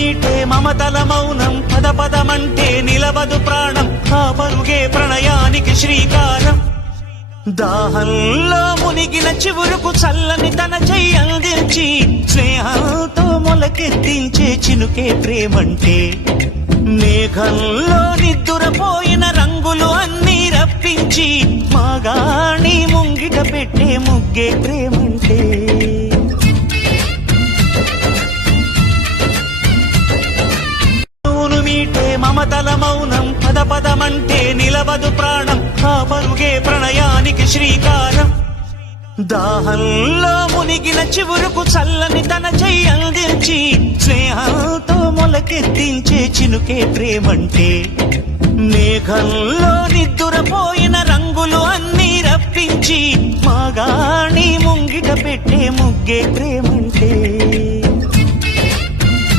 మీటే మమతల మౌనం పద పదమంటే నిలవదు ప్రాణం ఆ పరుగే ప్రణయానికి శ్రీకారం దాహంలో మునిగిన చివురుకు చల్లని తన చెయ్యందించి స్నేహంతో మొలకెత్తించే చినుకే ప్రేమంటే మేఘంలో నిద్దురపోయిన రంగులు అన్నీ రప్పించి మాగాణి ముంగిట పెట్టే ముగ్గే ప్రేమంటే మీటే మమతల మౌనం పద పదమంటే నిలవదు ప్రాణం ఆ పరుగే ప్రణయానికి శ్రీకారం దాహంలో మునిగిన చివురుకు చల్లని తన చెయ్యందించి స్నేహంతో మొలకెత్తించే చినుకే ప్రేమంటే మేఘంలో నిద్దురపోయిన రంగులు అన్నీ రప్పించి మాగాణి ముంగిట పెట్టే ముగ్గే ప్రేమంటే